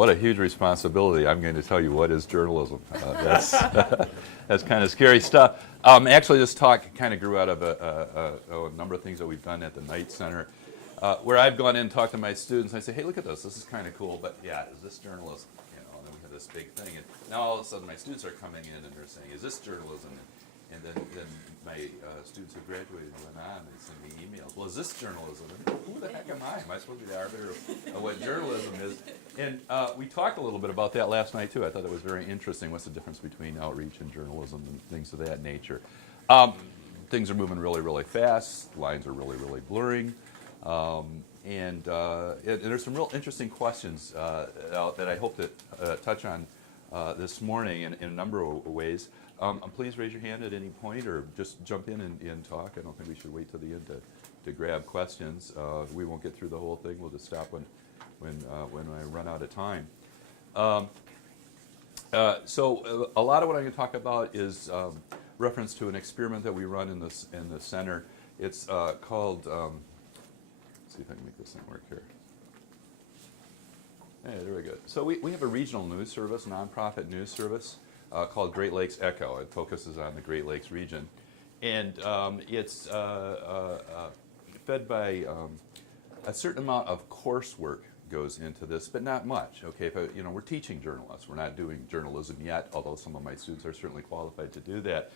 What a huge responsibility. I'm going to tell you what is journalism. That's, that's kind of scary stuff. Actually, this talk kind of grew out of a number of things that we've done at the Knight Center, where I've gone in and talked to my students. And I say, hey, look at this. This is kind of cool, but yeah, is this journalism? You know, and then we have this big thing. And now all of a sudden my students are coming in and they're saying, is this journalism? And then my students who graduated went on and sent me emails. Well, is this journalism? And who the heck am I? Am I supposed to be the arbiter of what journalism is? And we talked a little bit about that last night, too. I thought it was very interesting. What's the difference between outreach and journalism and things of that nature? Things are moving really, really fast. Lines are really, really blurring. And there's some real interesting questions that I hope to touch on this morning in a number of ways. Please raise your hand at any point or just jump in and talk. I don't think we should wait till the end to grab questions. We won't get through the whole thing. We'll just stop when I run out of time. So a lot of what I'm going to talk about is reference to an experiment that we run in the center. It's called, let's see if I can make this thing work here. Hey, there we go. So we have a regional news service, nonprofit news service called Great Lakes Echo. It focuses on the Great Lakes region. And it's fed by a certain amount of coursework goes into this, but not much. Okay, if we're teaching journalists. We're not doing journalism yet, although some of my students are certainly qualified to do that.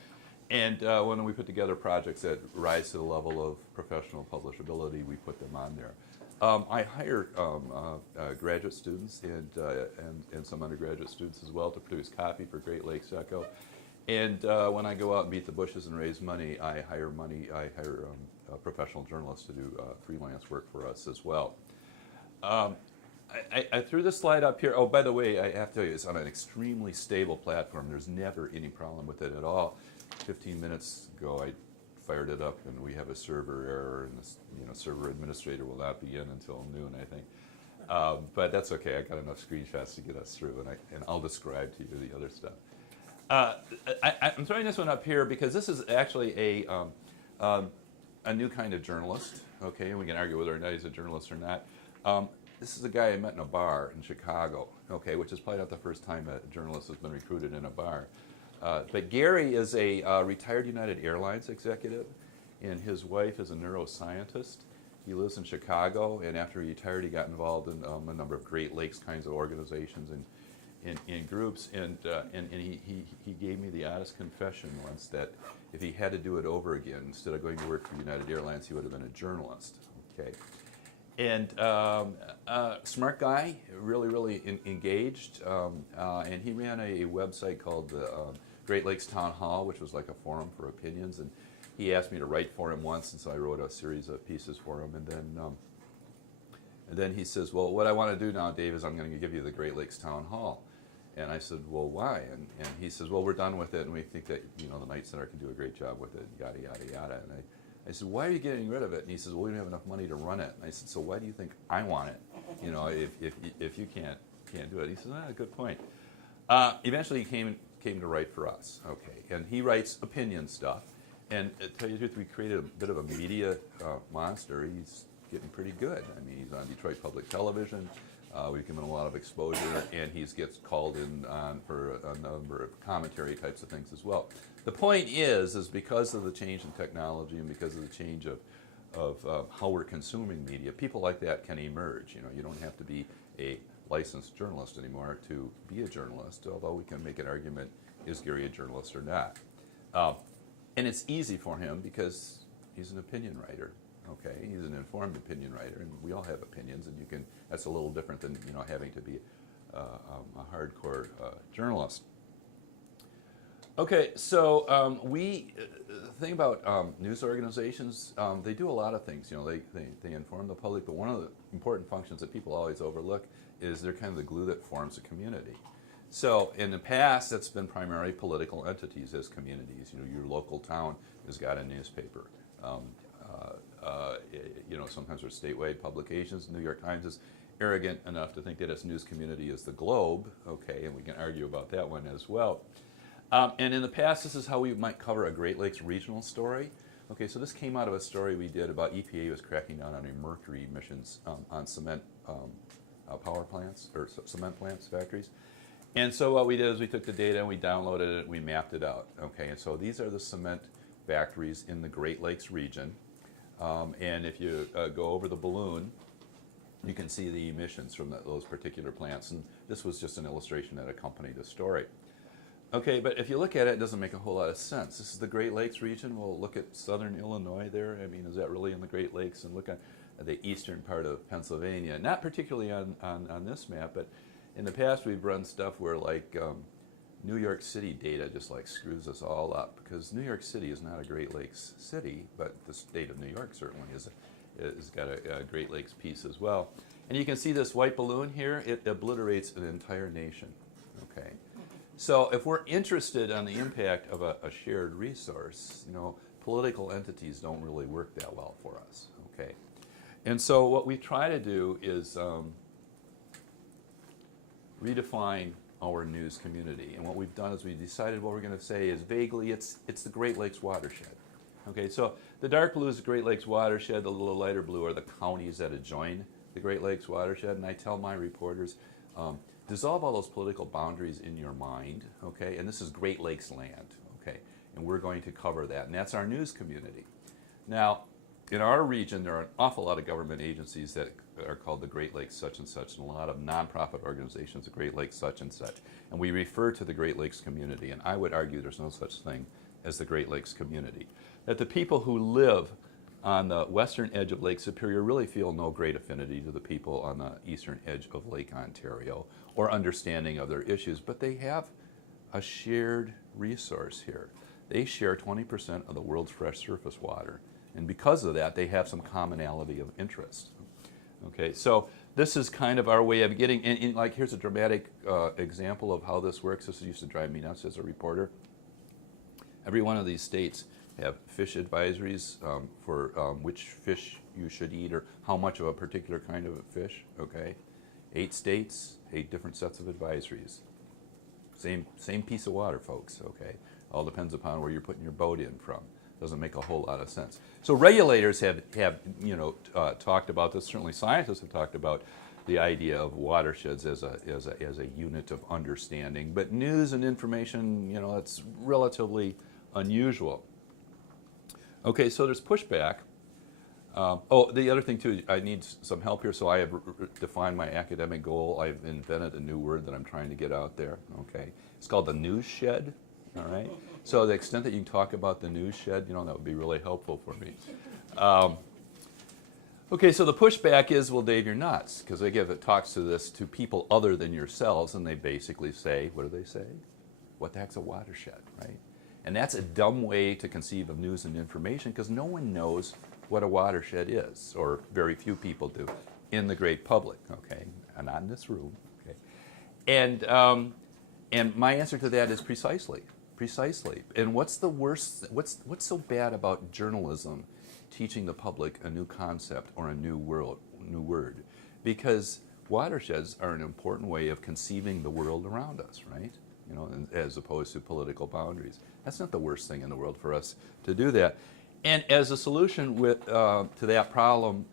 And when we put together projects that rise to the level of professional publishability, we put them on there. I hire graduate students and some undergraduate students as well to produce copy for Great Lakes Echo. And when I go out and beat the bushes and raise money, I hire professional journalists to do freelance work for us as well. I threw this slide up here. Oh, by the way, I have to tell you, it's on an extremely stable platform. There's never any problem with it at all. 15 minutes ago, I fired it up, and we have a server error, and the server administrator will not be in until noon, I think. But that's okay. I got enough screenshots to get us through, and I'll describe to you the other stuff. I'm throwing this one up here because this is actually a new kind of journalist. Okay, and we can argue whether or not he's a journalist or not. This is a guy I met in a bar in Chicago. Okay, which is probably not the first time a journalist has been recruited in a bar. But Gary is a retired United Airlines executive, and his wife is a neuroscientist. He lives in Chicago, and after he retired, he got involved in a number of Great Lakes kinds of organizations and groups. And he gave me the honest confession once that if he had to do it over again, instead of going to work for United Airlines, he would have been a journalist. Okay, and smart guy, really, really engaged, and he ran a website called the Great Lakes Town Hall, which was like a forum for opinions, and he asked me to write for him once, and so I wrote a series of pieces for him, and then he says, well, what I want to do now, Dave, is I'm going to give you the Great Lakes Town Hall. And I said, well, why? And he says, well, we're done with it, and we think that the Knight Center can do a great job with it, yada, yada, yada. And I said, why are you getting rid of it? And he says, well, we don't have enough money to run it. And I said, so why do you think I want it? If you can't do it. He says, good point. Eventually he came to write for us, okay, and he writes opinion stuff. And to tell you the truth, we created a bit of a media monster. He's getting pretty good. I mean, he's on Detroit Public Television. We've given him a lot of exposure, and he gets called in on for a number of commentary types of things as well. The point is because of the change in technology and because of the change of how we're consuming media, people like that can emerge. You don't have to be a licensed journalist anymore to be a journalist, although we can make an argument, is Gary a journalist or not? And it's easy for him because he's an opinion writer. Okay, he's an informed opinion writer, and we all have opinions, and that's a little different than having to be a hardcore journalist. Okay, so the thing about news organizations, they do a lot of things. They inform the public, but one of the important functions that people always overlook is they're kind of the glue that forms a community. So in the past, that's been primarily political entities as communities. Your local town has got a newspaper. Sometimes there's statewide publications. New York Times is arrogant enough to think that its news community is the Globe, okay, and we can argue about that one as well. And in the past, this is how we might cover a Great Lakes regional story. Okay, so this came out of a story we did about EPA was cracking down on mercury emissions on cement power plants or cement plants, factories. And so what we did is we took the data and we downloaded it and we mapped it out. Okay, and so these are the cement factories in the Great Lakes region. And if you go over the balloon, you can see the emissions from those particular plants. And this was just an illustration that accompanied the story. Okay, but if you look at it, it doesn't make a whole lot of sense. This is the Great Lakes region. We'll look at southern Illinois there. I mean, is that really in the Great Lakes? And look at the eastern part of Pennsylvania. Not particularly on this map, but in the past we've run stuff where like New York City data just like screws us all up, because New York City is not a Great Lakes city, but the state of New York certainly is got a Great Lakes piece as well. And you can see this white balloon here, it obliterates an entire nation, okay? So if we're interested on the impact of a shared resource, you know, political entities don't really work that well for us, okay? And so what we try to do is redefine our news community. And what we've done is we decided what we're going to say is vaguely it's the Great Lakes watershed. Okay, so the dark blue is the Great Lakes watershed, the little lighter blue are the counties that adjoin the Great Lakes watershed, and I tell my reporters, dissolve all those political boundaries in your mind, okay, and this is Great Lakes land, okay, and we're going to cover that, and that's our news community. Now, in our region, there are an awful lot of government agencies that are called the Great Lakes such and such, and a lot of nonprofit organizations, the Great Lakes such and such, and we refer to the Great Lakes community, and I would argue there's no such thing as the Great Lakes community. That the people who live on the western edge of Lake Superior really feel no great affinity to the people on the eastern edge of Lake Ontario or understanding of their issues, but they have a shared resource here. They share 20% of the world's fresh surface water, and because of that, they have some commonality of interest. Okay, so this is kind of our way of getting, and like here's a dramatic example of how this works. This used to drive me nuts as a reporter. Every one of these states have fish advisories for which fish you should eat or how much of a particular kind of a fish, okay? 8 states, 8 different sets of advisories. Same piece of water, folks, okay? All depends upon where you're putting your boat in from. Doesn't make a whole lot of sense. So regulators have you know, talked about this, certainly scientists have talked about the idea of watersheds as a unit of understanding, but news and information, you know, it's relatively unusual. Okay, so there's pushback. Oh, the other thing too, I need some help here, so I have defined my academic goal. I've invented a new word that I'm trying to get out there, okay? It's called the news shed, all right? So to the extent that you can talk about the news shed, you know, that would be really helpful for me. Okay, so the pushback is, well, Dave, you're nuts, because they give talks to this to people other than yourselves, and they basically say, what do they say? What the heck's a watershed, right? And that's a dumb way to conceive of news and information, because no one knows what a watershed is, or very few people do, in the great public, okay? And not in this room, okay? And my answer to that is precisely. And what's the worst, what's so bad about journalism teaching the public a new concept or a new word? Because watersheds are an important way of conceiving the world around us, right? You know, as opposed to political boundaries. That's not the worst thing in the world for us to do that. And as a solution to that problem,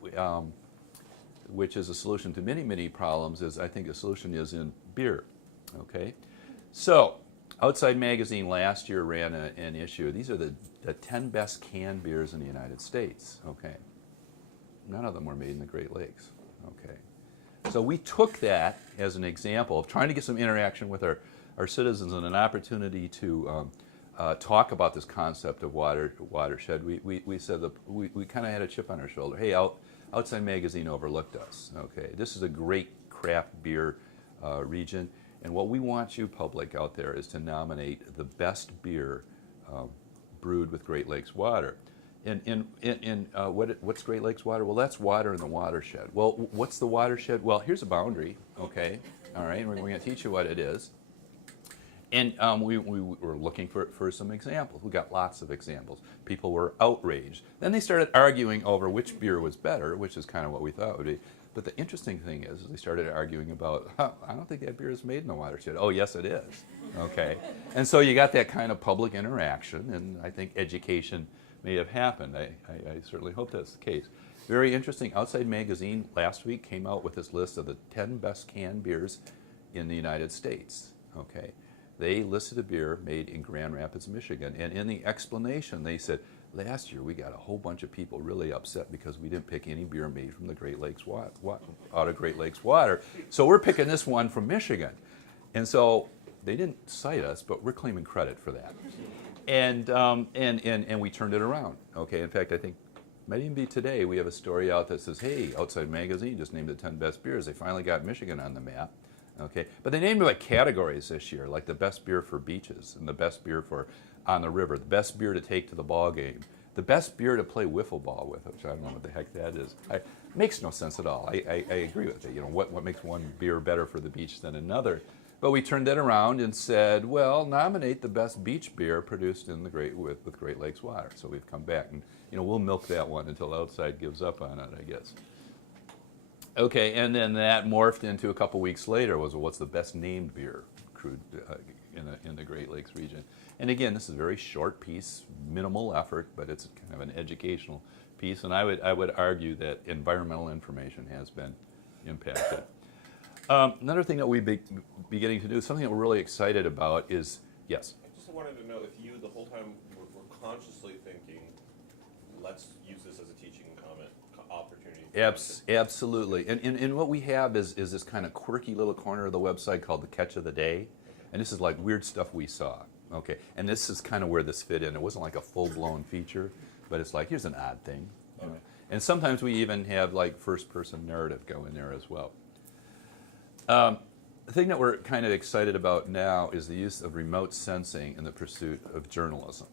which is a solution to many, many problems, is I think a solution is in beer, okay? So, Outside Magazine last year ran an issue. These are the 10 best canned beers in the United States, okay? None of them were made in the Great Lakes, okay? So we took that as an example of trying to get some interaction with our citizens and an opportunity to talk about this concept of watershed. We said we kind of had a chip on our shoulder. Hey, Outside Magazine overlooked us. Okay, this is a great craft beer region, and what we want you public out there is to nominate the best beer brewed with Great Lakes water. What's Great Lakes water? Well, that's water in the watershed. Well, what's the watershed? Well, here's a boundary. Okay, all right, we're going to teach you what it is. And we were looking for some examples. We got lots of examples. People were outraged. Then they started arguing over which beer was better, which is kind of what we thought would be. But the interesting thing is they started arguing about, I don't think that beer is made in the watershed. Oh, yes, it is. Okay. And so you got that kind of public interaction, and I think education may have happened. I certainly hope that's the case. Very interesting. Outside Magazine last week came out with this list of the 10 best canned beers in the United States. Okay, they listed a beer made in Grand Rapids, Michigan, and in the explanation they said, last year we got a whole bunch of people really upset because we didn't pick any beer made from the Great Lakes out of Great Lakes water, so we're picking this one from Michigan. And so they didn't cite us, but we're claiming credit for that. And we turned it around. Okay, in fact, I think might even be today we have a story out that says, hey, Outside Magazine just named the 10 best beers. They finally got Michigan on the map. Okay, but they named it by categories this year, like the best beer for beaches and the best beer for on the river, the best beer to take to the ball game, the best beer to play wiffle ball with, which I don't know what the heck that is. Makes no sense at all. I agree with it. You know, what makes one beer better for the beach than another? But we turned that around and said, well, nominate the best beach beer produced in the with Great Lakes water. So we've come back and, you know, we'll milk that one until Outside gives up on it, I guess. Okay, and then that morphed into a couple weeks later was what's the best named beer crewed in the Great Lakes region. And again, this is a very short piece, minimal effort, but it's kind of an educational piece. And I would argue that environmental information has been impacted. Another thing that we've been beginning to do, something that we're really excited about is, yes? I just wanted to know if you, the whole time, were consciously thinking, let's use this as a teaching comment opportunity. Absolutely. And what we have is this kind of quirky little corner of the website called the Catch of the Day. And this is like weird stuff we saw. Okay. And this is kind of where this fit in. It wasn't like a full-blown feature, but it's like, here's an odd thing. You know? And sometimes we even have like first-person narrative go in there as well. The thing that we're kind of excited about now is the use of remote sensing in the pursuit of journalism.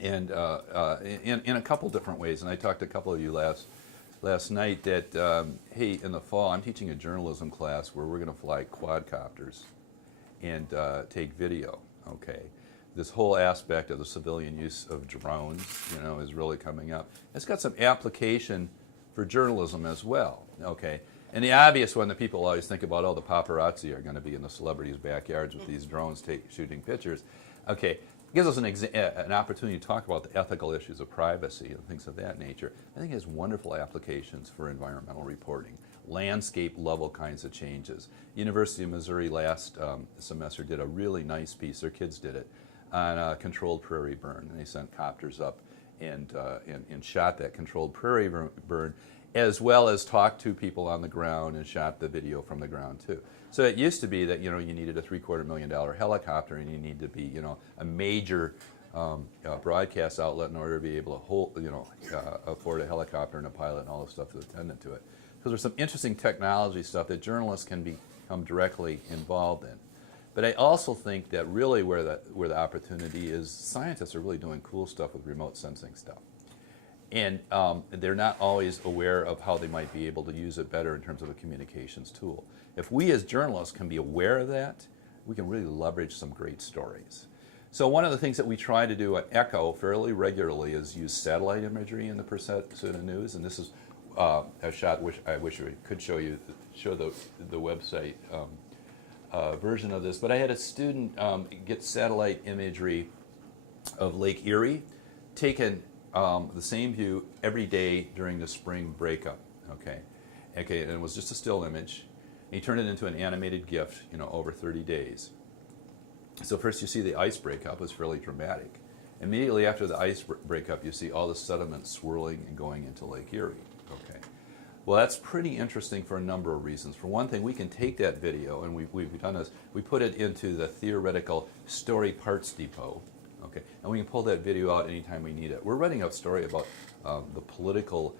And in a couple different ways, and I talked to a couple of you last night that, hey, in the fall I'm teaching a journalism class where we're going to fly quadcopters and take video, okay? This whole aspect of the civilian use of drones, you know, is really coming up. It's got some application for journalism as well, okay? And the obvious one that people always think about, oh, the paparazzi are going to be in the celebrities' backyards with these drones shooting pictures. Okay, gives us an opportunity to talk about the ethical issues of privacy and things of that nature. I think it has wonderful applications for environmental reporting, landscape level kinds of changes. University of Missouri last semester did a really nice piece, their kids did it, on controlled prairie burn. And they sent copters up and shot that controlled prairie burn, as well as talked to people on the ground and shot the video from the ground too. So it used to be that, you know, you needed a $750,000 helicopter and you need to be, you know, a major broadcast outlet in order to be able to afford a helicopter and a pilot and all the stuff that's attendant to it. So there's some interesting technology stuff that journalists can become directly involved in. But I also think that really where the opportunity is, scientists are really doing cool stuff with remote sensing stuff. And they're not always aware of how they might be able to use it better in terms of a communications tool. If we as journalists can be aware of that, we can really leverage some great stories. So one of the things that we try to do at ECHO fairly regularly is use satellite imagery in the pursuit of news. And this is a shot which I wish I could show the website version of this. But I had a student get satellite imagery of Lake Erie, taken the same view every day during the spring breakup, okay, and it was just a still image. He turned it into an animated GIF, you know, over 30 days. So first you see the ice breakup was fairly dramatic. Immediately after the ice breakup, you see all the sediment swirling and going into Lake Erie, okay. Well, that's pretty interesting for a number of reasons. For one thing, we can take that video, and we've done this, we put it into the theoretical story parts depot, okay, and we can pull that video out anytime we need it. We're writing a story about the political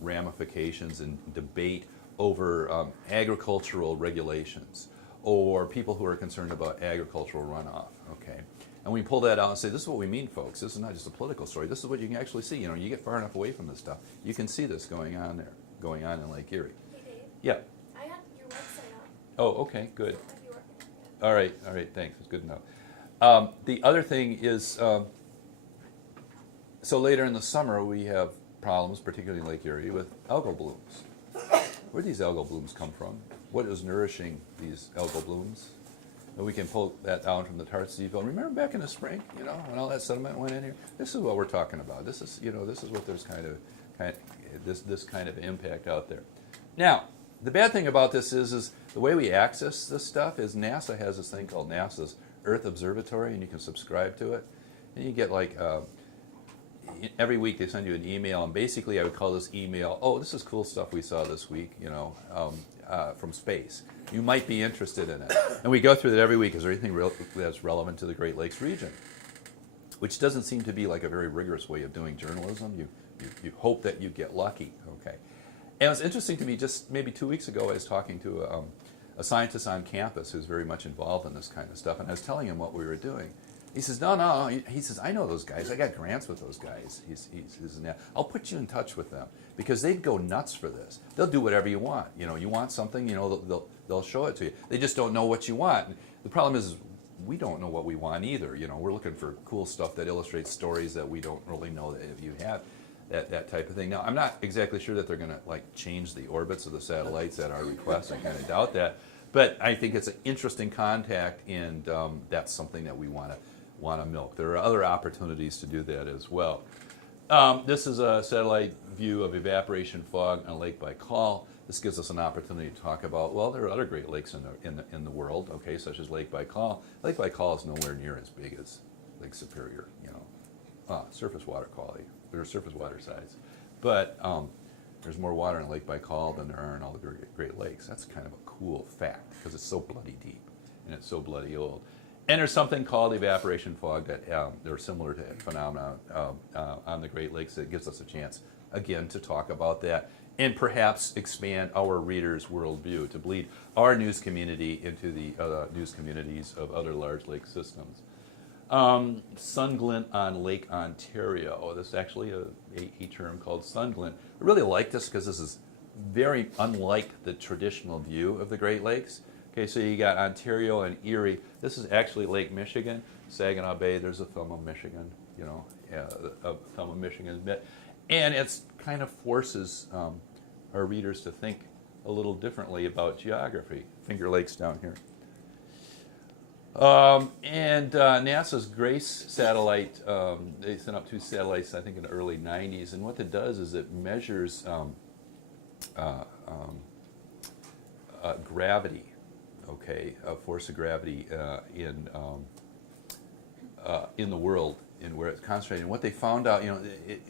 ramifications and debate over agricultural regulations, or people who are concerned about agricultural runoff, okay? And we pull that out and say, this is what we mean, folks. This is not just a political story. This is what you can actually see. You know, you get far enough away from this stuff, you can see this going on there, going on in Lake Erie. Hey Dave. Yeah. I had your website up. Oh, okay, good. Have you worked on it? All right, thanks. It's good to know. The other thing is, so later in the summer we have problems, particularly in Lake Erie, with algal blooms. Where do these algal blooms come from? What is nourishing these algal blooms? and we can pull that down from the Tarts Depot. Remember back in the spring, you know, when all that sediment went in here? This is what we're talking about. This is, you know, this is what there's this kind of impact out there. Now, the bad thing about this is the way we access this stuff is NASA has this thing called NASA's Earth Observatory, and you can subscribe to it. And you get like, every week they send you an email, and basically I would call this email, oh, this is cool stuff we saw this week, you know, from space. You might be interested in it. And we go through that every week. Is there anything that's relevant to the Great Lakes region? Which doesn't seem to be like a very rigorous way of doing journalism. You hope that you get lucky, okay? And it was interesting to me, just maybe 2 weeks ago, I was talking to a scientist on campus who's very much involved in this kind of stuff, and I was telling him what we were doing. He says, no. He says, I know those guys. I got grants with those guys. He says, I'll put you in touch with them because they'd go nuts for this. They'll do whatever you want. You know, you want something, you know, they'll show it to you. They just don't know what you want. And the problem is we don't know what we want either. You know, we're looking for cool stuff that illustrates stories that we don't really know that if you have that type of thing. Now, I'm not exactly sure that they're going to like change the orbits of the satellites at our request. I kind of doubt that. But I think it's an interesting contact, and that's something that we want to milk. There are other opportunities to do that as well. This is a satellite view of evaporation fog on Lake Baikal. This gives us an opportunity to talk about, well, there are other Great Lakes in the world, okay, such as Lake Baikal. Lake Baikal is nowhere near as big as Lake Superior, you know, surface water quality, or surface water size. But there's more water in Lake Baikal than there are in all the Great Lakes. That's kind of a cool fact because it's so bloody deep and it's so bloody old. And there's something called evaporation fog that they're similar to phenomena on the Great Lakes that gives us a chance, again, to talk about that and perhaps expand our readers' worldview, to bleed our news community into the news communities of other large lake systems. Sun glint on Lake Ontario. This is actually a term called sun glint. I really like this because this is very unlike the traditional view of the Great Lakes. Okay, so you got Ontario and Erie. This is actually Lake Michigan, Saginaw Bay. There's a thumb of Michigan, you know, a thumb of Michigan bit. And it's kind of forces our readers to think a little differently about geography. Finger Lakes down here. And NASA's GRACE satellite, they sent up 2 satellites, I think, in the early 90s. And what it does is it measures gravity. Okay, force of gravity in the world, in where it's concentrated. And what they found out, you know,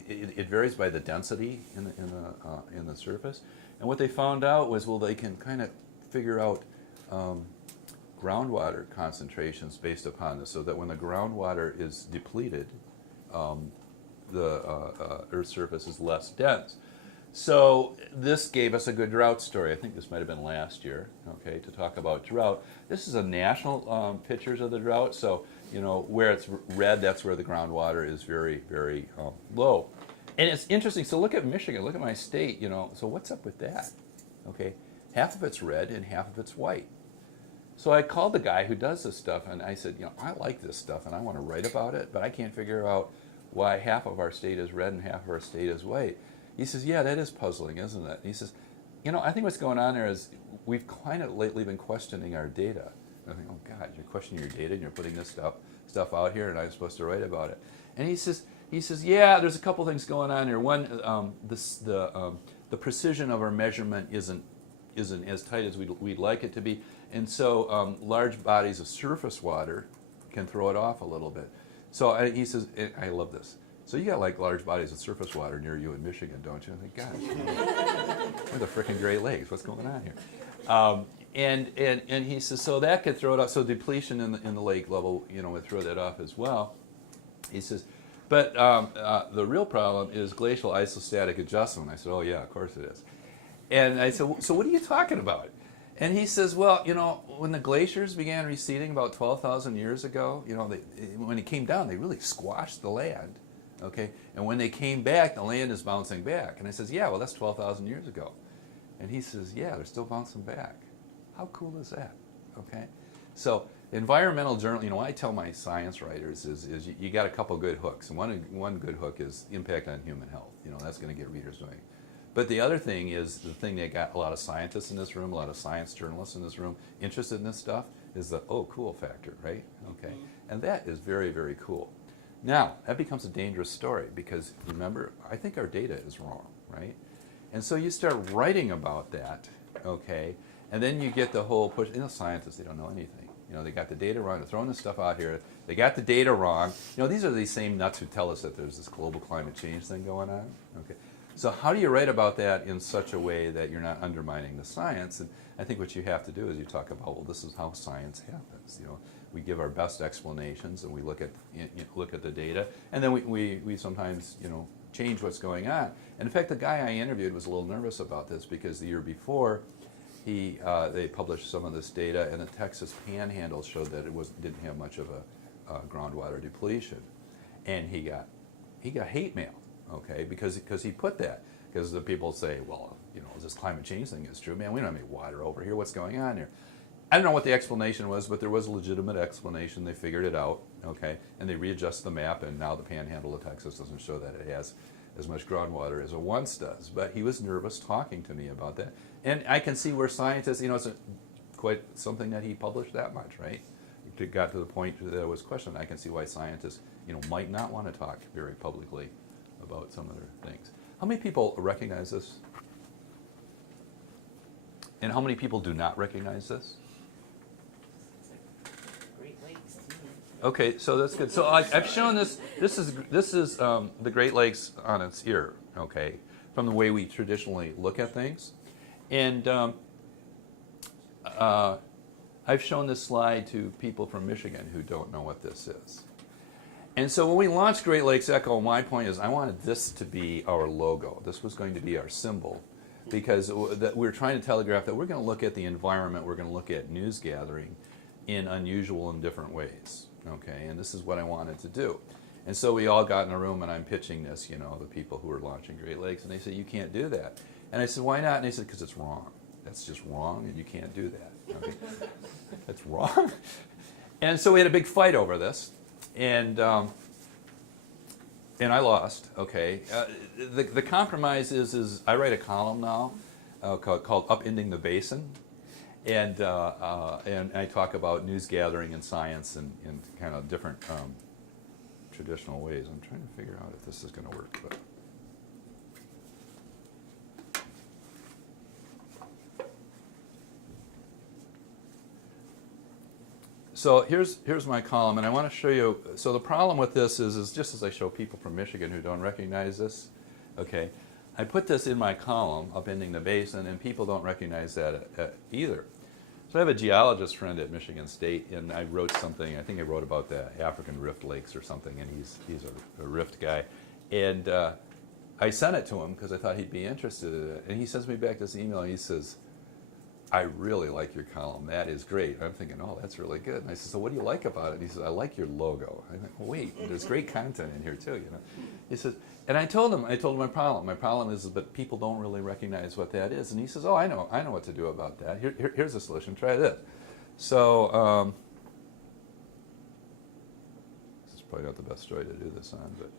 it varies by the density in the surface. And what they found out was, well, they can kind of figure out groundwater concentrations based upon this, so that when the groundwater is depleted, the Earth's surface is less dense. So this gave us a good drought story. I think this might have been last year, okay, to talk about drought. This is a national pictures of the drought. So, you know, where it's red, that's where the groundwater is very, very low. And it's interesting. So look at Michigan. Look at my state, you know. So what's up with that? Okay, half of it's red and half of it's white. So I called the guy who does this stuff, and I said, you know, I like this stuff, and I want to write about it, but I can't figure out why half of our state is red and half of our state is white. He says, yeah, that is puzzling, isn't it? He says, you know, I think what's going on there is we've kind of lately been questioning our data. And I think, oh God, you're questioning your data and you're putting this stuff out here, and I'm supposed to write about it. And he says, yeah, there's a couple things going on here. One, the precision of our measurement isn't as tight as we'd like it to be, and so large bodies of surface water can throw it off a little bit. So he says, I love this. So you got like large bodies of surface water near you in Michigan, don't you? I think, gosh, we're the frickin' Great Lakes. What's going on here? And he says, so that could throw it off. So depletion in the lake level, you know, would throw that off as well. He says, but the real problem is glacial isostatic adjustment. I said, oh yeah, of course it is. And I said, so what are you talking about? And he says, well, you know, when the glaciers began receding about 12,000 years ago, you know, when it came down, they really squashed the land. Okay, and when they came back, the land is bouncing back. And I says, yeah, well, that's 12,000 years ago. And he says, yeah, they're still bouncing back. How cool is that? Okay, so environmental journal, you know, what I tell my science writers is you got a couple good hooks. And one good hook is impact on human health. You know, that's going to get readers doing But the other thing is, the thing that got a lot of scientists in this room, a lot of science journalists in this room interested in this stuff is the oh cool factor, right? Okay. And that is very, very cool. Now, that becomes a dangerous story because remember, I think our data is wrong, right? And so you start writing about that, okay? And then you get the whole push, scientists, they don't know anything. They got the data wrong, they're throwing this stuff out here, they got the data wrong. These are these same nuts who tell us that there's this global climate change thing going on, okay? So how do you write about that in such a way that you're not undermining the science? And I think what you have to do is you talk about, well, this is how science happens. We give our best explanations and we look at the data, and then we sometimes change what's going on. And in fact, the guy I interviewed was a little nervous about this because the year before, they published some of this data, and the Texas Panhandle showed that it didn't have much of a groundwater depletion, and he got hate mail. Okay, because he put that, because the people say, well, this climate change thing is true. Man, we don't have any water over here. What's going on here? I don't know what the explanation was, but there was a legitimate explanation. They figured it out, okay, and they readjust the map, and now the Panhandle of Texas doesn't show that it has as much groundwater as it once does. But he was nervous talking to me about that, and I can see where scientists, it's quite something that he published that much, right? It got to the point that it was questioned. I can see why scientists, might not want to talk very publicly about some of their things. How many people recognize this? And how many people do not recognize this? Great Lakes to me. Okay, so that's good. So I've shown this. This is the Great Lakes on its ear. Okay, from the way we traditionally look at things, and I've shown this slide to people from Michigan who don't know what this is. And so when we launched Great Lakes Echo, my point is I wanted this to be our logo. This was going to be our symbol because we're trying to telegraph that we're going to look at the environment, we're going to look at news gathering in unusual and different ways. Okay, and this is what I wanted to do. And so we all got in a room and I'm pitching this, the people who are launching Great Lakes, and they said, you can't do that. And I said, why not? And they said, because it's wrong. That's just wrong and you can't do that. Okay? That's wrong. And so we had a big fight over this. And I lost. Okay. The compromise is I write a column now called "Upending the Basin," and I talk about news gathering and science in kind of different traditional ways. I'm trying to figure out if this is going to work, but. So here's my column, and I want to show you. So the problem with this is just as I show people from Michigan who don't recognize this, okay, I put this in my column, Upending the Basin, and people don't recognize that either. So I have a geologist friend at Michigan State, and I wrote something. I think I wrote about the African Rift Lakes or something, and he's a rift guy, and I sent it to him because I thought he'd be interested in it, and he sends me back this email. And he says, I really like your column. That is great. I'm thinking, oh, that's really good. And I said, so what do you like about it? And he said, I like your logo. I think, well, wait, there's great content in here too, He says, and I told him my problem. My problem is that people don't really recognize what that is. And he says, oh, I know what to do about that. Here's a solution. Try this. So this is probably not the best story to do this on, but.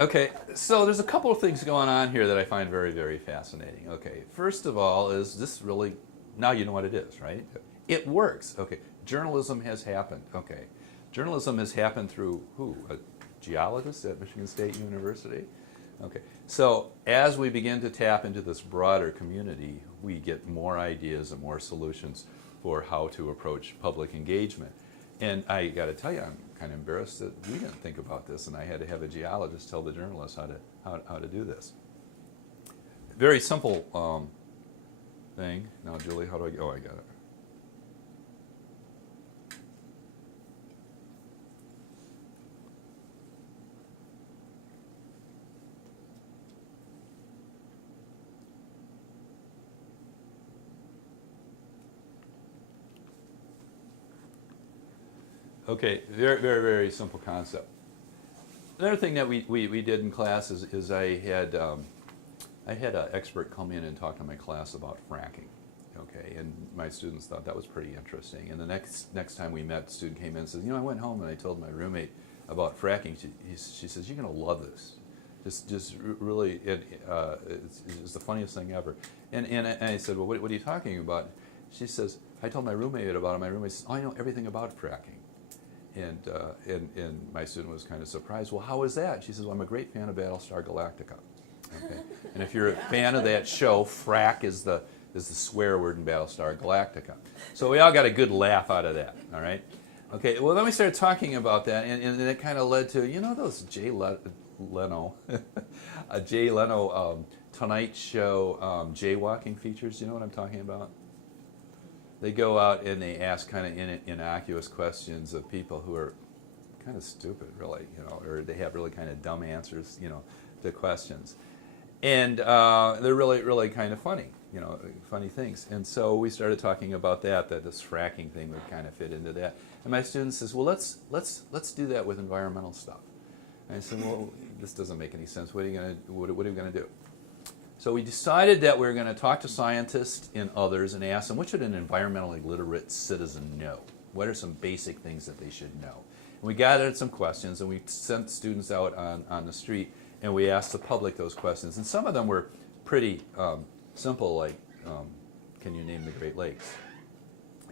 Okay, so there's a couple of things going on here that I find very, very fascinating. Okay, first of all, is this really, now you know what it is, right? It works. Okay, journalism has happened. Okay, journalism has happened through who? A geologist at Michigan State University? Okay, so as we begin to tap into this broader community, we get more ideas and more solutions for how to approach public engagement. And I got to tell you, I'm kind of embarrassed that we didn't think about this, and I had to have a geologist tell the journalists how to do this. Very simple thing. Now, Julie, how do I? Oh, I got it. Okay, very, very, very simple concept. Another thing that we did in class is I had an expert come in and talk to my class about fracking. Okay, and my students thought that was pretty interesting. And the next time we met, the student came in and says, I went home and I told my roommate about fracking. She says, "You're going to love this. Really, it's the funniest thing ever." And I said, "Well, what are you talking about?" She says, "I told my roommate about it. My roommate says, 'Oh, I know everything about fracking.'" And my student was kind of surprised. "Well, how is that?" She says, "Well, I'm a great fan of Battlestar Galactica." Okay? And if you're a fan of that show, frack is the swear word in Battlestar Galactica. So we all got a good laugh out of that. All right. Okay. Well, then we started talking about that, and it kind of led to those Jay Leno, Jay Leno Tonight Show jaywalking features. You know what I'm talking about? They go out and they ask kind of innocuous questions of people who are kind of stupid, really, or they have really kind of dumb answers, to questions, and they're really, really kind of funny, funny things. And so we started talking about that this fracking thing would kind of fit into that. And my student says, "Well, let's do that with environmental stuff." And I said, "Well, this doesn't make any sense. What are we gonna do?" So we decided that we were going to talk to scientists and others and ask them, what should an environmentally literate citizen know? What are some basic things that they should know? And we gathered some questions, and we sent students out on the street, and we asked the public those questions. And some of them were pretty simple, like, can you name the Great Lakes?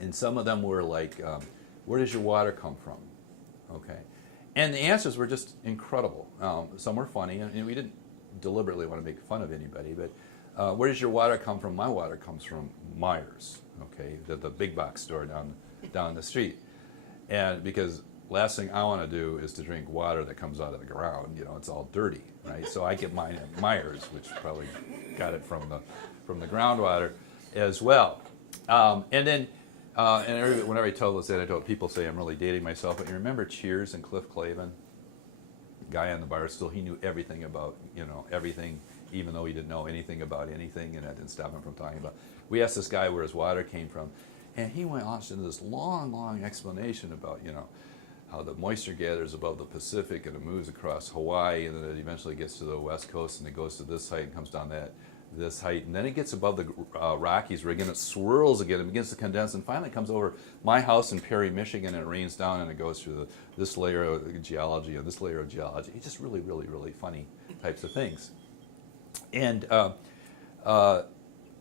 And some of them were like, where does your water come from? Okay. And the answers were just incredible. Some were funny, and we didn't deliberately want to make fun of anybody, but where does your water come from? My water comes from Myers, okay, the big box store down the street. And because last thing I want to do is to drink water that comes out of the ground, it's all dirty, right? So I get mine at Myers, which probably got it from the groundwater as well. And then whenever I tell this anecdote, people say I'm really dating myself, but you remember Cheers and Cliff Clavin? Guy on the bar stool, he knew everything about everything, even though he didn't know anything about anything, and that didn't stop him from talking about. We asked this guy where his water came from, and he went on into this long explanation about how the moisture gathers above the Pacific and it moves across Hawaii, and then it eventually gets to the west coast and it goes to this height and comes down this height, and then it gets above the Rockies where again it swirls again and begins to condense, and finally it comes over my house in Perry, Michigan, and it rains down and it goes through this layer of geology and this layer of geology. It's just really, really, really funny types of things. And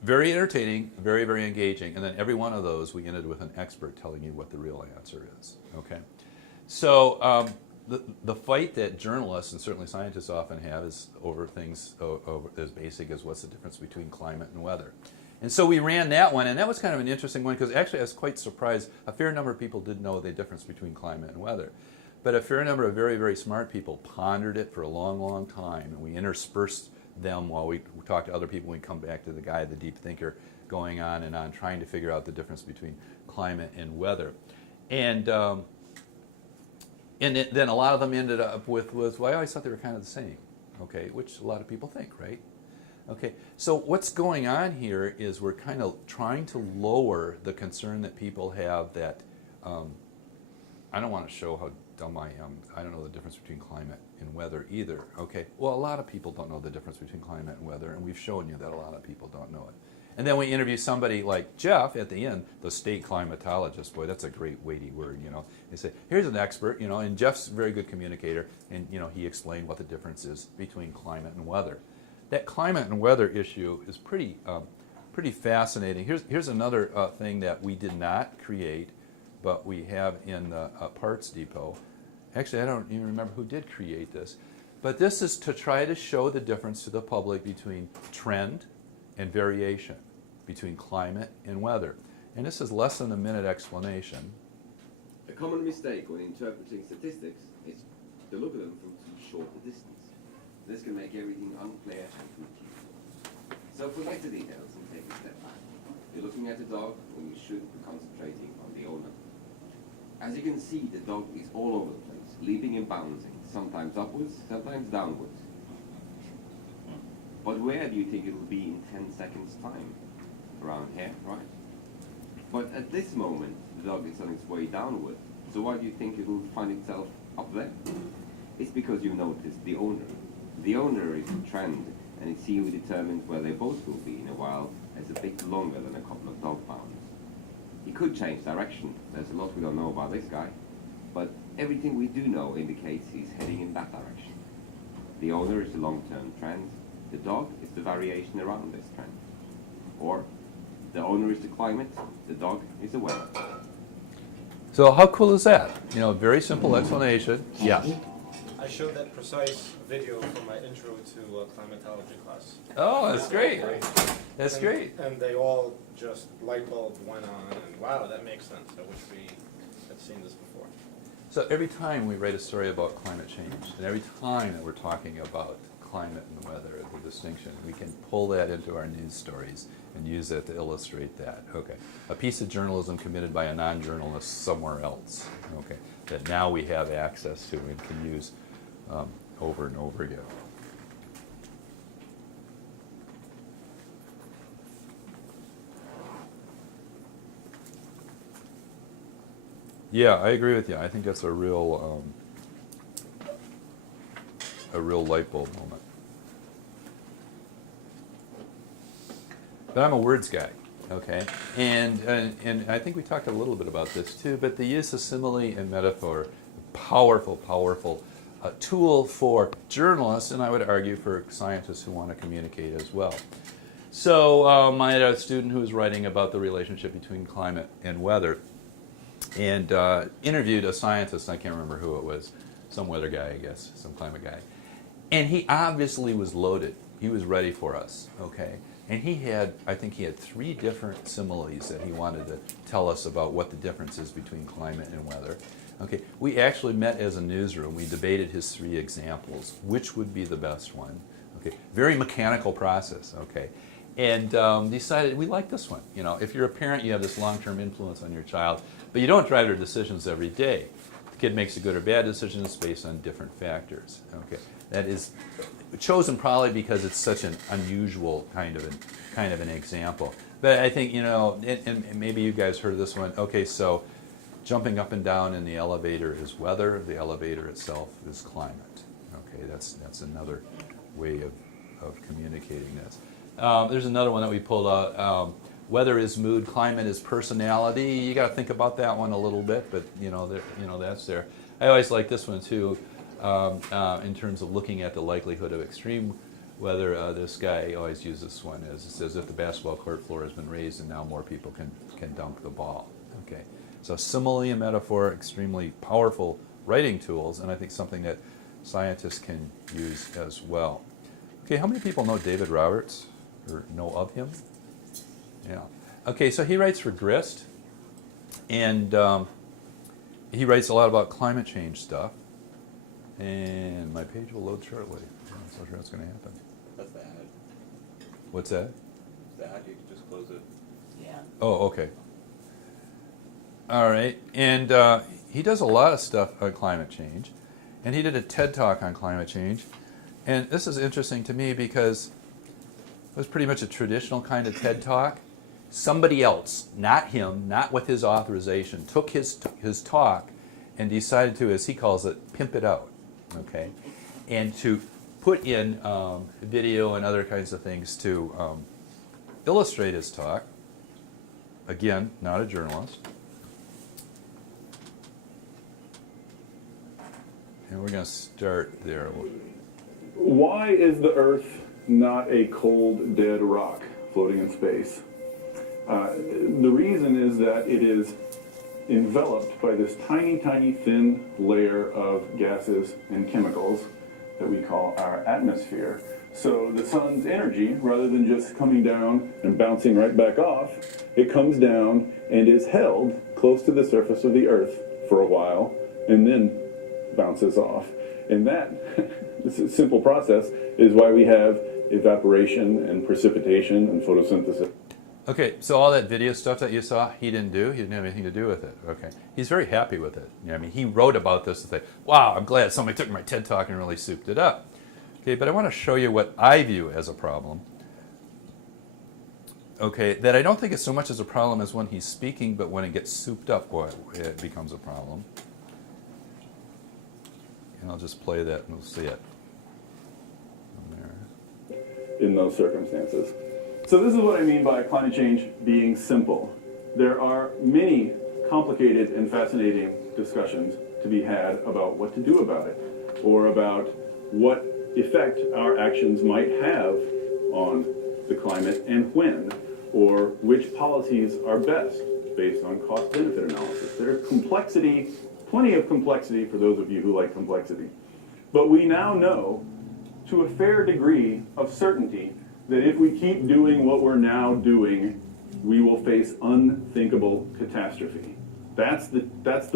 very entertaining, very, very engaging, and then every one of those we ended with an expert telling you what the real answer is. Okay, so the fight that journalists and certainly scientists often have is over things as basic as what's the difference between climate and weather. And so we ran that one, and that was kind of an interesting one because actually I was quite surprised. A fair number of people did know the difference between climate and weather. But a fair number of very, very smart people pondered it for a long, long time, and we interspersed them while we talked to other people. We come back to the guy, the deep thinker, going on and on, trying to figure out the difference between climate and weather. And then a lot of them ended up with, well, I always thought they were kind of the same, okay, which a lot of people think, right? Okay, so what's going on here is we're kind of trying to lower the concern that people have that I don't want to show how dumb I am. I don't know the difference between climate and weather either, okay? Well, a lot of people don't know the difference between climate and weather, and we've shown you that a lot of people don't know it. And then we interview somebody like Jeff at the end, the state climatologist. Boy, that's a great weighty word, They say, here's an expert, and Jeff's a very good communicator, and, he explained what the difference is between climate and weather. That climate and weather issue is pretty fascinating. Here's another thing that we did not create, but we have in the Parts Depot. Actually, I don't even remember who did create this, but this is to try to show the difference to the public between trend and variation, between climate and weather. And this is less than a minute explanation. A common mistake when interpreting statistics is to look at them from too short a distance. This can make everything unclear and confusing. So forget the details and take a step back. You're looking at a dog when you should be concentrating on the owner. As you can see, the dog is all over the place, leaping and bouncing, sometimes upwards, sometimes downwards. But where do you think it will be in 10 seconds' time? Around here, right? But at this moment, the dog is on its way downward. So why do you think it will find itself up there? It's because you noticed the owner. The owner is a trend, and it's he who determines where they both will be in a while as a bit longer than a couple of dog pounds. He could change direction. There's a lot we don't know about this guy. But everything we do know indicates he's heading in that direction. The owner is the long-term trend, the dog is the variation around this trend. Or, the owner is the climate, the dog is the weather. So how cool is that? You know, very simple explanation. Yeah. I showed that precise video from my intro to climatology class. Oh, that's great. That's And- great. And they all just, light bulb went on, and wow, that makes sense. I wish we had seen this before. So every time we write a story about climate change, and every time that we're talking about climate and weather, the distinction, we can pull that into our news stories and use it to illustrate that. Okay, a piece of journalism committed by a non-journalist somewhere else. Okay, that now we have access to and can use over and over again. Yeah, I agree with you. I think that's a real light bulb moment. But I'm a words guy, okay? And I think we talked a little bit about this too, but the use of simile and metaphor, powerful tool for journalists, and I would argue for scientists who want to communicate as well. So I had a student who was writing about the relationship between climate and weather, and interviewed a scientist, I can't remember who it was, some weather guy, I guess, some climate guy. And he obviously was loaded. He was ready for us, okay? And I think he had 3 different similes that he wanted to tell us about what the difference is between climate and weather. Okay, we actually met as a newsroom. We debated his 3 examples, which would be the best one. Okay, very mechanical process, okay? And decided we like this one. You know, if you're a parent, you have this long-term influence on your child, but you don't drive their decisions every day. The kid makes a good or bad decision based on different factors. Okay, that is chosen probably because it's such an unusual kind of an example. But I think, you know, and maybe you guys heard this one. Okay, so jumping up and down in the elevator is weather. The elevator itself is climate. Okay, that's another way of communicating this. There's another one that we pulled out. Weather is mood, climate is personality. You got to think about that one a little bit, but that's there. I always like this one too, in terms of looking at the likelihood of extreme weather. This guy always uses this one as it says if the basketball court floor has been raised and now more people can dunk the ball. Okay, so simile and metaphor, extremely powerful writing tools, and I think something that scientists can use as well. Okay, how many people know David Roberts or know of him? Yeah. Okay, so he writes for Grist, and he writes a lot about climate change stuff. And my page will load shortly. I'm not so sure what's going to happen. That's the ad. What's that? The ad, you can just close it. Yeah. Oh, okay. All right, and he does a lot of stuff on climate change, and he did a TED Talk on climate change. And this is interesting to me because it was pretty much a traditional kind of TED Talk. Somebody else, not him, not with his authorization, took his talk and decided to, as he calls it, pimp it out, okay? And to put in video and other kinds of things to illustrate his talk. Again, not a journalist. And we're going to start there. Why is the Earth not a cold, dead rock floating in space? The reason is that it is enveloped by this tiny, tiny, thin layer of gases and chemicals that we call our atmosphere. So the sun's energy, rather than just coming down and bouncing right back off, it comes down and is held close to the surface of the Earth for a while and then bounces off. And that, this is a simple process, is why we have evaporation and precipitation and photosynthesis. Okay, so all that video stuff that you saw, he didn't do. He didn't have anything to do with it. Okay, he's very happy with it. You know, I mean, he wrote about this and say, "Wow, I'm glad somebody took my TED Talk and really souped it up." Okay, but I want to show you what I view as a problem. Okay, that I don't think it's so much as a problem as when he's speaking, but when it gets souped up, boy, it becomes a problem. And I'll just play that and we'll see it. There. In those circumstances. So this is what I mean by climate change being simple. There are many complicated and fascinating discussions to be had about what to do about it, or about what effect our actions might have on the climate and when, or which policies are best based on cost-benefit analysis. There's complexity, plenty of complexity for those of you who like complexity. But we now know, to a fair degree of certainty, that if we keep doing what we're now doing, we will face unthinkable catastrophe. That's the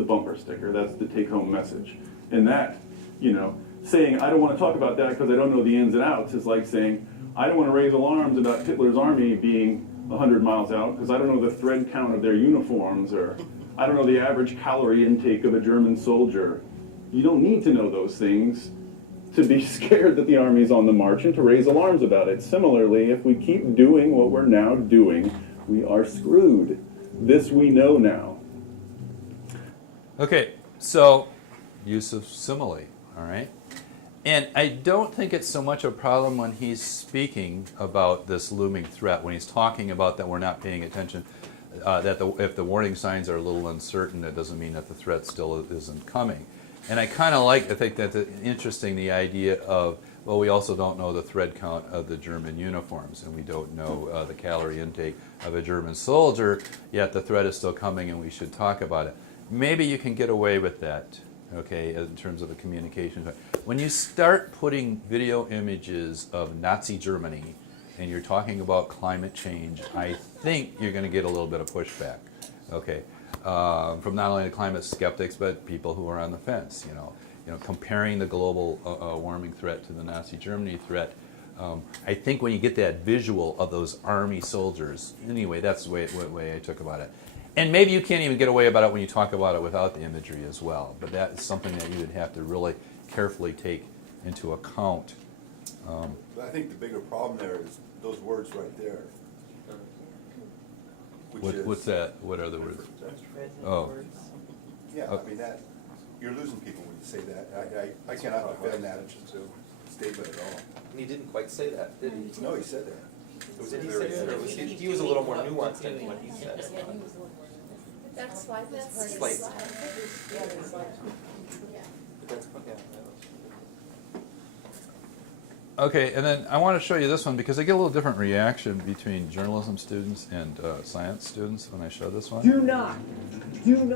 bumper sticker, that's the take-home message. And that, saying, I don't want to talk about that because I don't know the ins and outs, is like saying, I don't want to raise alarms about Hitler's army being 100 miles out because I don't know the thread count of their uniforms, or I don't know the average calorie intake of a German soldier. You don't need to know those things to be scared that the army's on the march and to raise alarms about it. Similarly, if we keep doing what we're now doing, we are screwed. This we know now. Okay, so use of simile, all right? And I don't think it's so much a problem when he's speaking about this looming threat, when he's talking about that we're not paying attention, that if the warning signs are a little uncertain, that doesn't mean that the threat still isn't coming. And I kind of I think that's interesting, the idea of, well, we also don't know the thread count of the German uniforms, and we don't know the calorie intake of a German soldier, yet the threat is still coming and we should talk about it. Maybe you can get away with that, okay, in terms of the communication. When you start putting video images of Nazi Germany and you're talking about climate change, I think you're going to get a little bit of pushback, okay, from not only the climate skeptics but people who are on the fence. Comparing the global warming threat to the Nazi Germany threat. I think when you get that visual of those army soldiers, anyway, that's the way I took about it. And maybe you can't even get away about it when you talk about it without the imagery as well. But that is something that you would have to really carefully take into account. But I think the bigger problem there is those words right there. What's that? What are the words? Oh. Yeah, I mean, you're losing people when you say that. I cannot defend that statement at all. And he didn't quite say that, did he? No, he said that. Did he say that, or was he was a little more nuanced in what he said? That slide was part of the Slide. slide. Yeah. But that's, yeah, Okay, and then I want to show you this one because I get a little different reaction between journalism students and science students when I show this one. Do not.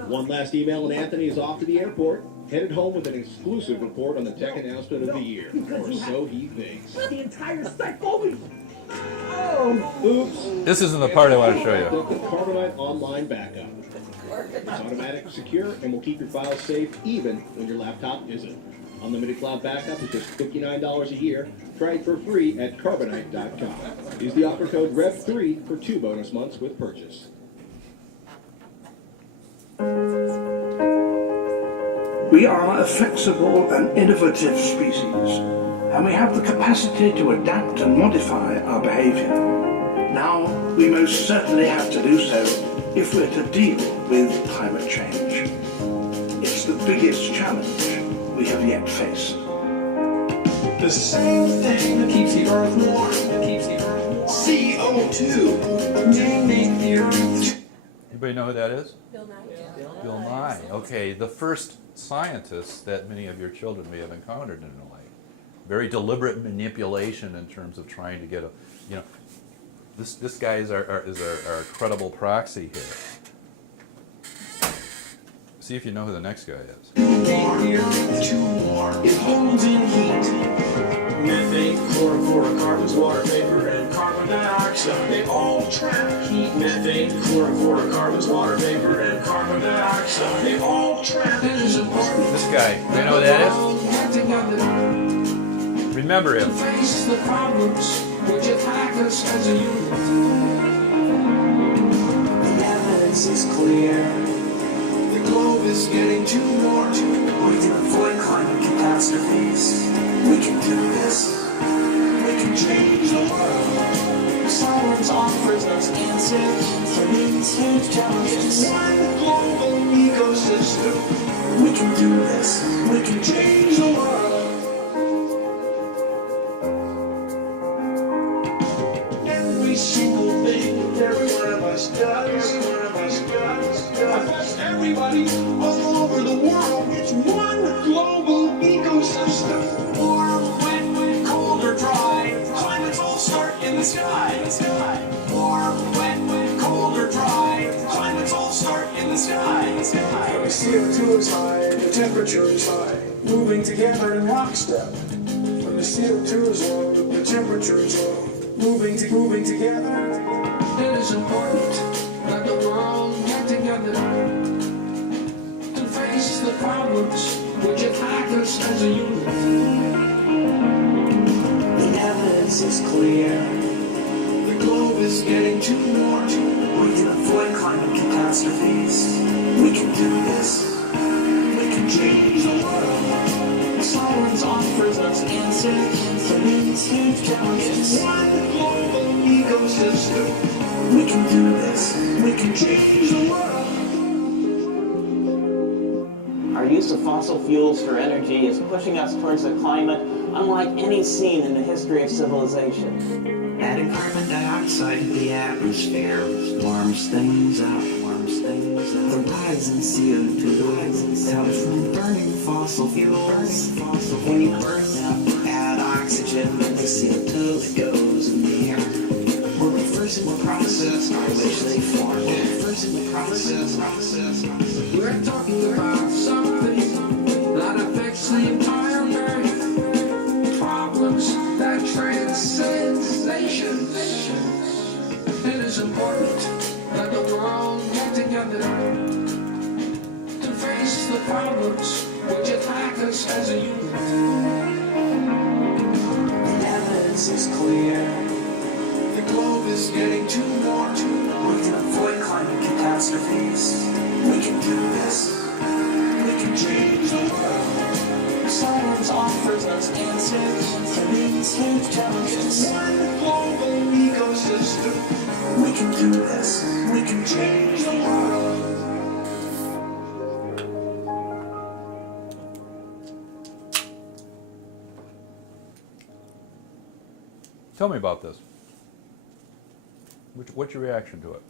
One last email and Anthony is off to the airport, headed home with an exclusive report on the tech announcement of the year, or so he thinks. The entire site always. Oops. This isn't the part I want to show you. The Carbonite Online Backup. It's automatic, secure, and will keep your files safe even when your laptop isn't. Unlimited cloud backup is just $59 a year. Try it for free at Carbonite.com. Use the offer code REV3 for 2 bonus months with purchase. We are a flexible and innovative species, and we have the capacity to adapt and modify our behavior. Now, we most certainly have to do so if we're to deal with climate change. It's the biggest challenge we have yet faced. The same thing that keeps the earth warm, CO2, may make the earth. Anybody know who that is? Bill Nye. Bill Nye. Okay, the first scientist that many of your children may have encountered in their life. Very deliberate manipulation in terms of trying to get a, this guy is our credible proxy here. See if you know who the next guy is. Too warm. It holds in heat. Methane, chlorofluorocarbons, water vapor, and carbon dioxide. They all trap heat. Methane, chlorofluorocarbons, water vapor, and carbon dioxide. They all trap. This guy, do you know who that is? Remember him. Face the problems which attack us as a unit. The evidence is clear. The globe is getting too warm. We can avoid climate catastrophes. We can do this. We can change the world. Science offers us answers. Communities tell us to save the global ecosystem. We can do this. We can change the world. Every single thing every one of us does. Everybody all over the world, it's CO2 is high, the temperature is high. Moving together in lockstep. When the CO2 is low, the temperature is low. Moving together. It is important that the world get together to face the problems which attack us as a unit. The evidence is clear. The globe is getting too warm. We can avoid climate catastrophes. We can do this. We can change the world. Science offers us answers to these huge challenges. One global ecosystem. We can do this. We can change the world. Our use of fossil fuels for energy is pushing us towards a climate unlike any seen in the history of civilization. Adding carbon dioxide to the atmosphere warms things up. The rise in CO2 comes from burning fossil fuels. When you burn them, add oxygen, and the CO2 that goes in the air. We're reversing the process by which they form. We're reversing the process. We're talking about something that affects the entire earth. Problems that transcend nations. It is important that the world get together to face the problems which attack us as a unit. The evidence is clear. The globe is getting too warm. We can avoid climate catastrophes. We can do this. We can change the world. Science offers us answers to these huge challenges. One global ecosystem. We can do this. We can change the world. Tell me about this. What's your reaction to it?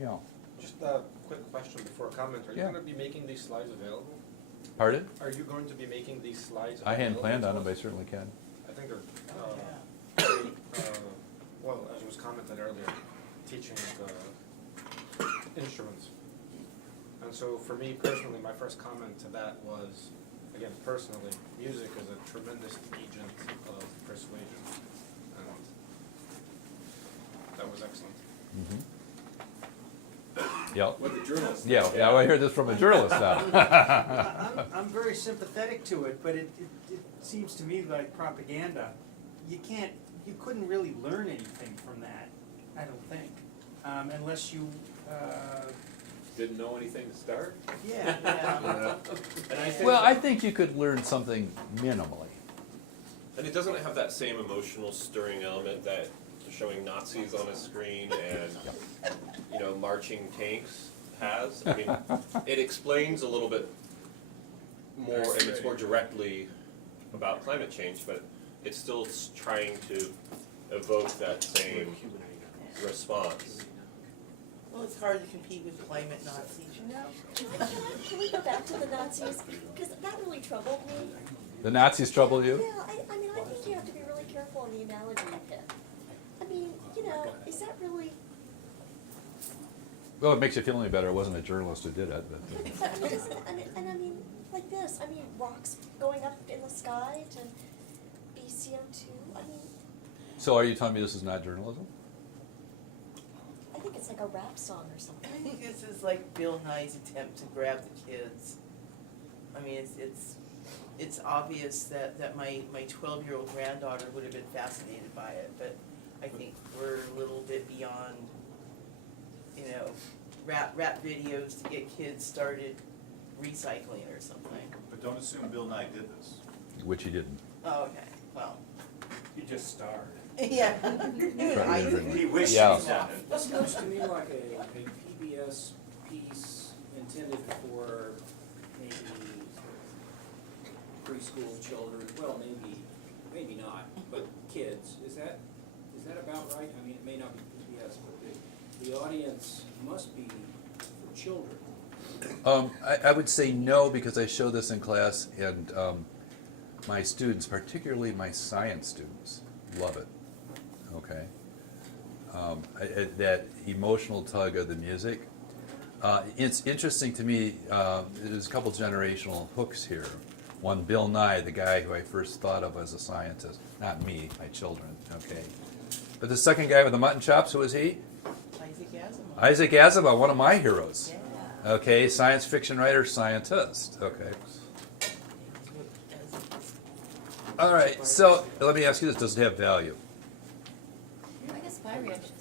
Yeah. Just a quick question before a comment. Are you Yeah. going to be making these slides available? Pardon? Are you going to be making these slides I hadn't available planned to on it, us? but I certainly can. I think they're, well, as was commented earlier, teaching the instruments. And so for me personally, my first comment to that was, again, personally, music is a tremendous agent of persuasion. And that was excellent. Yeah. What the journalists. Yeah, I hear this from a journalist now. I'm very sympathetic to it, but it seems to me like propaganda. You couldn't really learn anything from that, I don't think, unless you, Didn't know anything to start? yeah. And I think, Well, I think you could learn something minimally. and it doesn't have that same emotional stirring element that showing Nazis on a screen and, marching tanks has. I mean, it explains a little bit more, and it's more directly about climate change, but it's still trying to evoke that same response. Well, it's hard to compete with climate Nazis, you know? Can we go back to the Nazis? Because that really troubled me. The Nazis troubled you? Yeah, I mean, I think you have to be really careful in the analogy you pick. I mean, is that really... Well, it makes you feel any better. It wasn't a journalist who did it, but. I mean, like this, rocks going up in the sky to be CO2, So are you telling me this is not journalism? I think it's like a rap song or something. I think this is like Bill Nye's attempt to grab the kids. I mean, it's obvious that my 12-year-old granddaughter would have been fascinated by it, but I think we're a little bit beyond, rap videos to get kids started recycling or something. But don't assume Bill Nye did this. Which he didn't. Oh, okay, well, You just starred. yeah. He wished Yeah. he said it. This looks to me like a PBS piece intended for maybe preschool children, well, maybe not, but kids. Is that about right? I mean, it may not be PBS, but the audience must be for children. I would say no, because I show this in class, and my students, particularly my science students, love it. Okay? That emotional tug of the music, It's interesting to me, there's a couple generational hooks here. One, Bill Nye, the guy who I first thought of as a scientist. Not me, my children, okay. But the second guy with the mutton chops, who was he? Isaac Asimov. Isaac Asimov, one of my heroes. Yeah. Okay, science fiction writer, scientist. Okay. All right, so let me ask you this, does it have value? I guess my reaction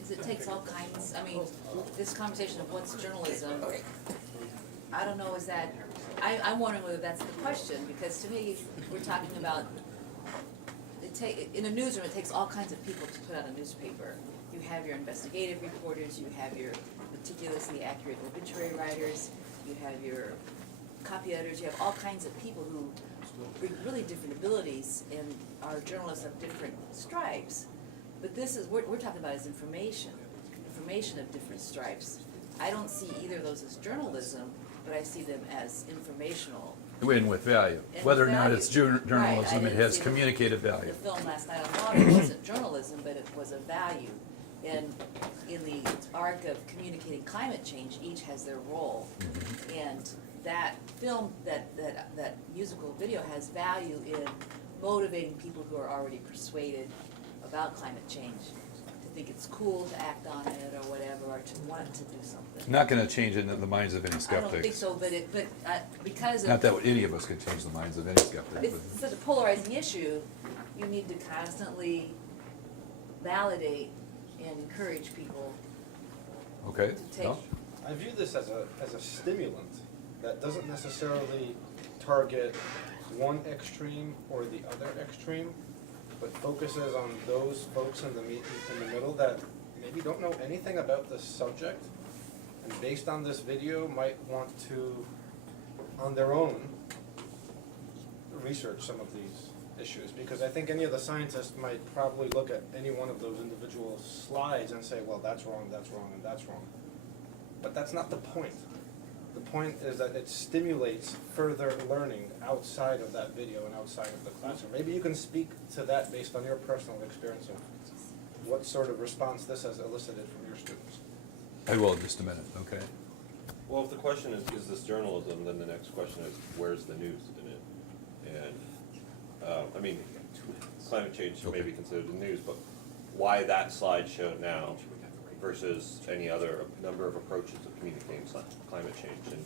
is it takes all kinds, I mean, this conversation of what's journalism, I don't know, is that, I'm wondering whether that's the question, because to me, we're talking about, in a newsroom, it takes all kinds of people to put out a newspaper. You have your investigative reporters, you have your meticulously accurate obituary writers, you have your copy editors, you have all kinds of people who bring really different abilities, and our journalists have different stripes. But this is, we're talking about is information of different stripes. I don't see either of those as journalism, but I see them as informational. Win with value. And Whether or with not value. it's Right, journalism, I it didn't has see the- communicative value. The film last night on Water wasn't journalism, but it was a value. And in the arc of communicating climate change, each has their role. And that film, that musical video has value in motivating people who are already persuaded about climate change, to think it's cool to act on it or whatever, or to want to do something. Not going to change it in the minds of any I don't think skeptics. so, but because of. Not that any of us could change the minds of any skeptic. It's such a polarizing issue, you need to constantly validate and encourage people Okay, to take. no? I view this as a stimulant that doesn't necessarily target one extreme or the other extreme, but focuses on those folks in the middle that maybe don't know anything about this subject, and based on this video might want to, on their own, research some of these issues. Because I think any of the scientists might probably look at any one of those individual slides and say, well, that's wrong, and that's wrong. But that's not the point. The point is that it stimulates further learning outside of that video and outside of the classroom. Maybe you can speak to that based on your personal experience of what sort of response this has elicited from your students. I will in just a minute, okay? Well, if the question is this journalism, then the next question is, where's the news in it? And, I mean, climate change may be considered the news, but why that slideshow now versus any other number of approaches of communicating climate change?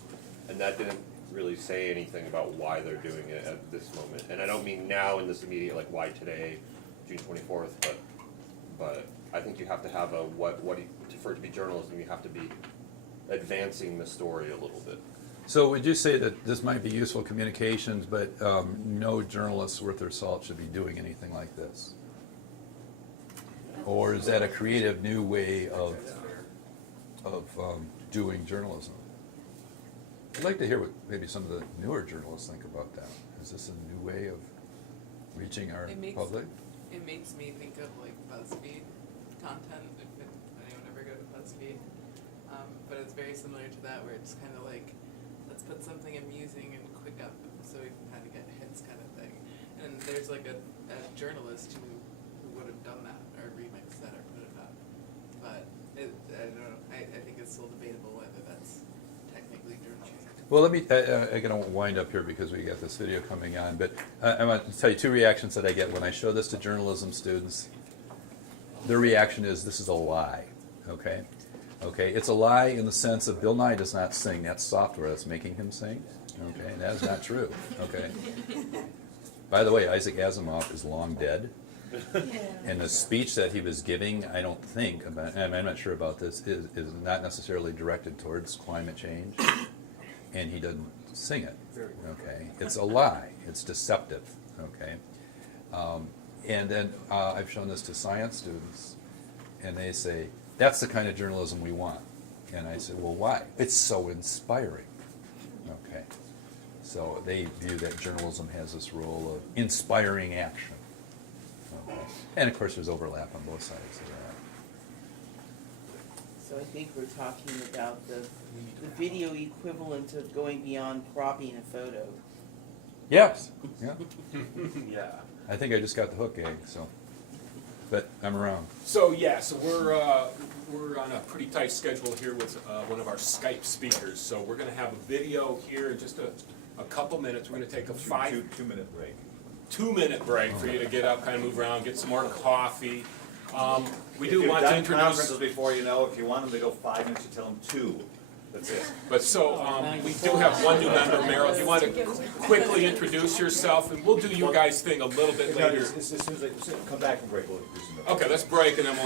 And that didn't really say anything about why they're doing it at this moment. And I don't mean now in this immediate, like why today, June 24th, but I think you have to have for it to be journalism, you have to be advancing the story a little bit. So would you say that this might be useful communications, but no journalists worth their salt should be doing anything like this? Or is that a creative new way of doing journalism? I'd like to hear what maybe some of the newer journalists think about that. Is this a new way of reaching our public? It makes me think of like BuzzFeed content, if anyone ever go to BuzzFeed. But it's very similar to that, where it's kind of like, let's put something amusing and quick up so we can kind of get hits kind of thing. And there's like a journalist who would have done that or remixed that or put it up. But I don't know, I think it's still debatable whether that's technically journalism. Well, let me, I'm going to wind up here because we got this video coming on, but I want to tell you two reactions that I get when I show this to journalism students. Their reaction is, this is a lie, okay? Okay, it's a lie in the sense of Bill Nye does not sing. That's software that's making him sing, okay? That is not true, okay? By the way, Isaac Asimov is long dead. And the speech that he was giving, I don't think, and I'm not sure about this, is not necessarily directed towards climate change. And he doesn't sing it, okay? It's a lie, it's deceptive, okay? And then I've shown this to science students, and they say, that's the kind of journalism we want. And I said, well, why? It's so inspiring, okay? So they view that journalism has this role of inspiring action, okay? And of course, there's overlap on both sides of that. So I think we're talking about the video equivalent of going beyond cropping a photo. Yes, yeah. Yeah. I think I just got the hook, gang, so. but I'm around. So yeah, so we're on a pretty tight schedule here with one of our Skype speakers. So we're gonna have a video here in just a couple minutes. We're gonna take a 2-minute break. 2-minute break for you to get up, kind of move around, get some more coffee. We do If want you've to done introduce. conferences before, you know, if you want them to go 5 minutes, you tell them 2. That's it. But so, we do have one new member, Meryl, do you want to quickly introduce yourself, and we'll do you guys' thing a little bit No, later. as soon as they come back from break, we'll introduce them. Okay, let's break and then we'll